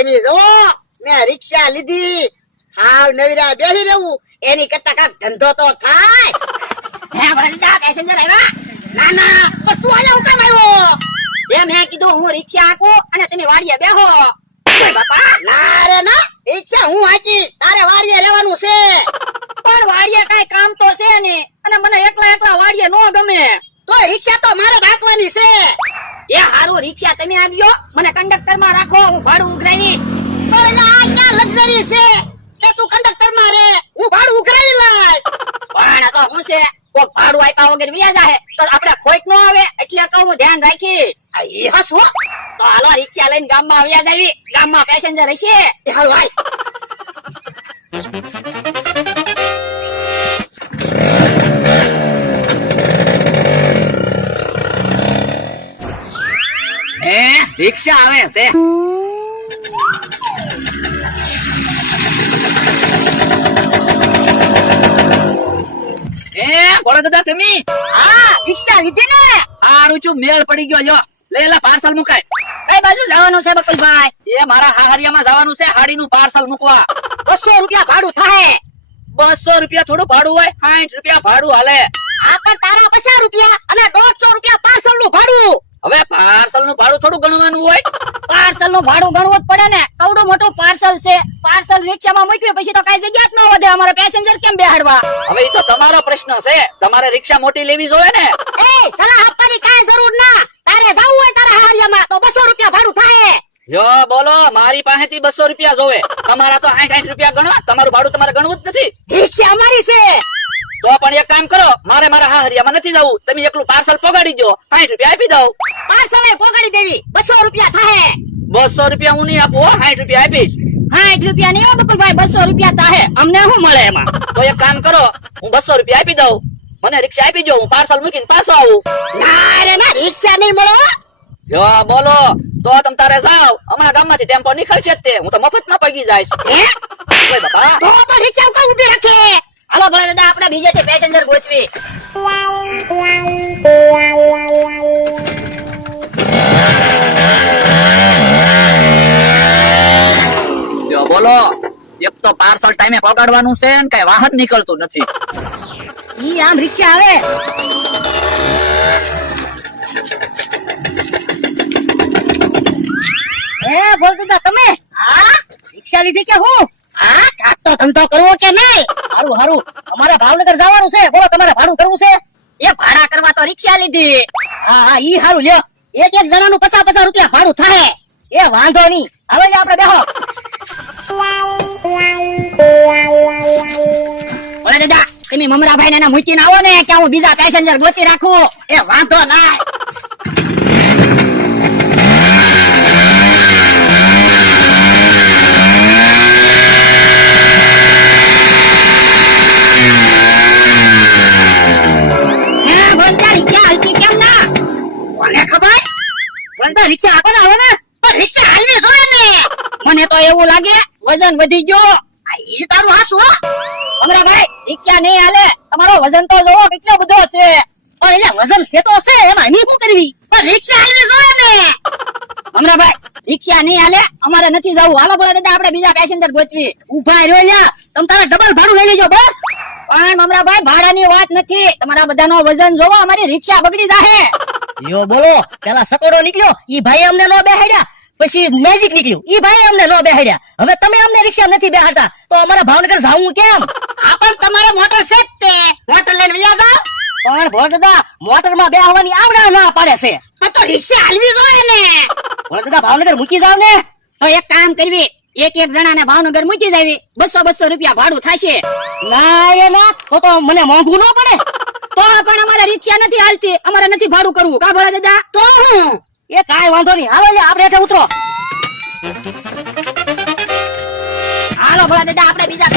તમે જવો મેં રિક્ષા લીધી. હાવ નવીરા બેસી રહેવું એની કરતા કાક ધંધો તો થાય. હે ભરતા પેસેન્જર આવ્યા. ના ના પણ તું અહીંયા હું કામ આવ્યો? એ મેં કીધું હું રિક્ષા આંકું અને તમે વાડીએ બેહો. બાપા? ના રે ના. રિક્ષા હું હાચી? તારે વાડીએ રહેવાનું છે. પણ વાડીએ કાંઈ કામ તો છે ને અને મને એકલા એકલા વાડીએ નો ગમે. તો રિક્ષા તો મારે રાખવાની છે. એ હારું રિક્ષા તમે આવ્યો મને કંડક્ટરમાં રાખો હું ભાડું ઉઘરાવીશ. લક્ઝરી છે? કે તું કંડક્ટરમાં રે. હું ભાડું ઉઘરાવી લઈશ પણ તો શું છે? કોક ભાડું આપ્યા વગર વ્યાજ આવે તો આપણે ખોટ નો આવે એટલે કહું હું ધ્યાન રાખી એ હસવો તો હાલો રિક્ષા લઈને ગામમાં વ્યાજ આવી. ગામમાં પેસેન્જર હશે. હાલો ભાઈ રિક્ષા આવે છે. એ ભોળા દાદા તમે. હા રિક્ષા લીધી ને. સારું છું મેળ પડી ગયો જો. લે લા પાર્સલ મુકાય. કઈ બાજુ જવાનું છે બકુલભાઈ. એ મારા હાહરિયામાં જવાનું છે હાડીનું પાર્સલ મૂકવા. બસો રૂપિયા ભાડું થાય બસો રૂપિયા થોડું ભાડું હોય સાઠ રૂપિયા ભાડું હાલે. આ પણ તારા પચાસ રૂપિયા અને દોઢસો રૂપિયા પાર્સલનું ભાડું. હવે પાર્સલ ભાડું થોડું ગણવાનું હોય? પાર્સલનું ભાડું ગણવું જ પડે ને. કવડું મોટું પાર્સલ છે. પાર્સલ રિક્ષામાં મૂક્યું પછી તો કઈ જગ્યા જ ન વધે. અમારે પેસેન્જર કેમ બેહાડવા? હવે એ તો તમારો પ્રશ્ન છે. તમારે રિક્ષા મોટી લેવી જોઈએ ને. એ સલાહ આપવાની કાંઈ જરૂર ના. તારે જાવું હોય તારા હારિયામાં તો બસો રૂપિયા ભાડું થાય જો બોલો મારી પાસેથી બસો રૂપિયા જોવે. તમારા તો સાઠ સાઠ રૂપિયા ગણો. તમારું ભાડું તમારે ગણવું જ નથી. રિક્ષા અમારી છે. તો પણ એક કામ કરો મારે મારા હા હરિયામાં નથી જવું. તમે એકલું પાર્સલ પગાડી દો સાઠ રૂપિયા આપી દઉં. પાર્સલ પગાડી દેવી. બસો રૂપિયા થાય બસો રૂપિયા હું નહીં આપું સાઠ રૂપિયા આપીશ. સાઠ રૂપિયા નહીં બકુલભાઈ બસો રૂપિયા તાહે અમને શું મળે એમાં? તો એક કામ કરો હું બસો રૂપિયા આપી દઉં. મને રિક્ષા આપી દો હું પાર્સલ મૂકીને પાછો આવું. ના રે ના રિક્ષા નહીં મળો જો બોલો તો તમ તારે જાવ. અમારા ગામમાંથી ટેમ્પો નીકળશે તે. હું તો મફતમાં પગી જાય તો પણ રિક્ષા ઊભી રાખે. હાલો ભલે આપણે બીજેથી પેસેન્જર ગોઠવી. બોલો એક તો પાર્સલ ટાઈમે પગાડવાનું છે ને કઈ વાહન નીકળતું નથી. ઈ આમ રિક્ષા આવે. એ બોલ તમે? હા? રિક્ષા લીધી કે હું? તો ધંધો કરવો કે નહીં? હારું હારું. અમારે ભાવનગર જવાનું છે. બોલો તમારે ભાડું કરવું છે? એ ભાડા કરવા તો રિક્ષા લીધી. હા હા ઈ હારું લ્યો. એક એક જણાનું પચાસ પચાસ રૂપિયા ભાડું થાય. એ વાંધો નહીં. હવે આપડે આપણે બેહો. બોલે દાદા તમે મમરાભાઈ ને મૂકીને આવો ને કે હું બીજા પેસેન્જર ગોતી રાખું. એ વાંધો ના ને, પણ રિક્ષા હાલવી જોઈએ ને. મને તો એવું લાગે, વજન વધી ગયો. એ તારું હાસું અમરા ભાઈ, રિક્ષા નહીં હાલે. તમારો વજન તો જોવો, કેટલો બધો છે. પણ એટલે વજન છે તો છે, એમાં એની શું કરવી? પણ રિક્ષા હાલવી જોઈએ ને. મમરાભાઈ રિક્ષા નહીં હાલે, અમારે નથી જવું. હાલો બોલે દાદા, આપણે બીજા પેસેન્જર ગોતવી. ઊભા રહ્યો લ્યા તમ તારે ડબલ ભાડું લઈ લેજો, બસ. પણ મમરાભાઈ ભાડાની વાત નથી. તમારા બધાનો વજન જોવો, અમારી રિક્ષા બગડી જાહે. યો બોલો પેલા સકોડો નીકળ્યો ઈ ભાઈ અમને નો બેહાડ્યા. પછી મેજિક નીકળ્યું. ઈ ભાઈ અમને નો બેહાડ્યા. હવે તમે અમને રિક્ષા નથી બેહાડતા. તો અમારે ભાવનગર જાવું કેમ? આપણ તમારે મોટર છે જ તે. મોટર લઈને વયા જાવ પણ ભોળ મોટરમાં બેહવાની આવડા ના પાડે છે. તો રિક્ષા હાલવી જોઈએ ને. ભોળ દાદા ભાવનગર મૂકી જાવ ને. તો એક કામ કરવી. એક એક જણા ને ભાવનગર મૂકી જાવી. બસો બસો રૂપિયા ભાડું થશે. ના એ ના તો તો મને મોંઘું ન પડે. તો પણ અમારે રિક્ષા નથી હાલતી. અમારે નથી ભાડું કરવું. કા ભોળા દાદા? તો હું. એ કાંઈ વાંધો નહીં. હાલો લે આપણે હેઠે ઉતરો. હાલો, ભોળા દાદા, આપણે બીજા